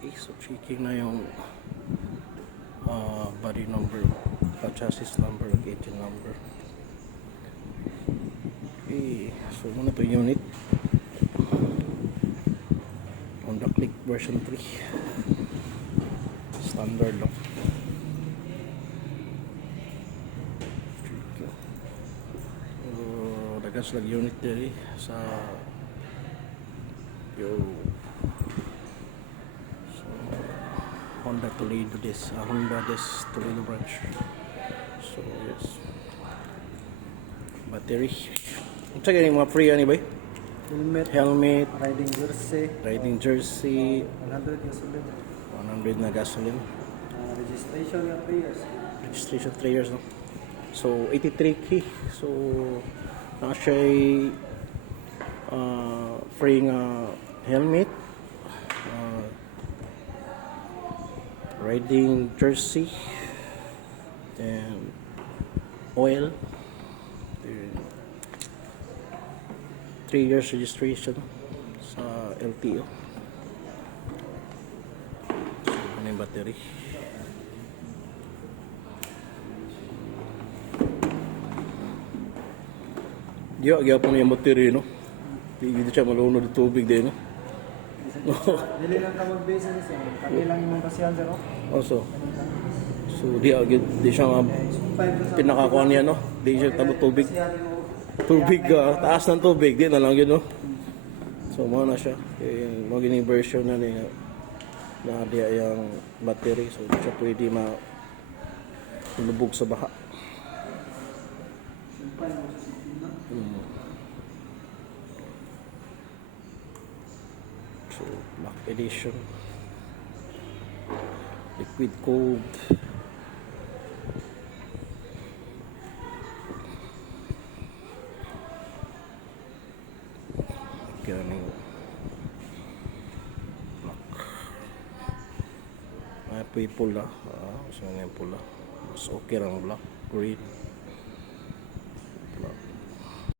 Okay, so checking na yung body number, chassis number, engine number. Okay, so muna to unit Honda Click version 3 standard lang. Dagas lag unit diri sa yung Honda Toledo Honda Toledo branch. So yes, battery. Ang sa ganing mga free ani ba? Helmet, riding jersey, 100 gasoline. 100 na gasoline. Registration yung 3 years. Registration 3 years, no? So 83k. So na siya free nga helmet, riding jersey, and oil, 3 years registration sa LTO. So ano yung battery? Gya po na yung battery, no? Hindi siya malunod ng tubig din, no? Dili lang ka mag-base niya. Kami lang yung kasiyan, sir. Also, so di siya pinakakuha niya, no? Di siya tabo tubig. Tubig, taas ng tubig, di na lang yun, no? So, mga na siya. Magaling version na niya na diya yung battery. So, di siya pwede malubog sa baha. So, black edition, liquid cold, ganing black. May pula, gusto nga yung pula, mas okay lang black, green.